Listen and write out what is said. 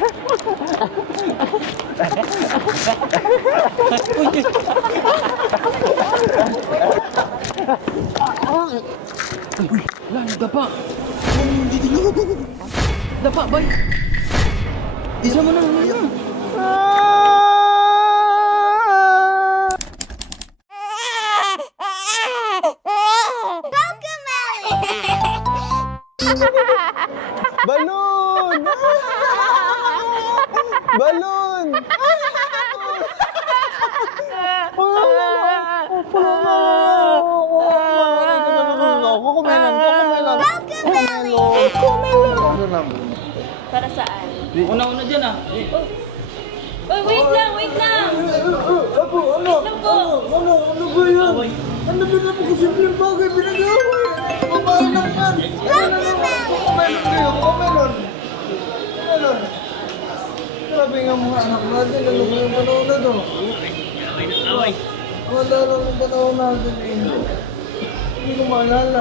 Uy, lang, dapa. Dapa, bay. Isa mo na, ano. Balon! Balon! Para saan? Una-una dyan ah. Oh, wait lang, wait lang. Ano ba yan? Ano ba na po simpleng bagay pinag-awa? Babae lang yan. Kumelon kayo, kumelon. Kumelon. Grabe nga mga anak natin, ano ba yung panahon na to? Wala lang yung panahon natin eh. Hindi ko maalala.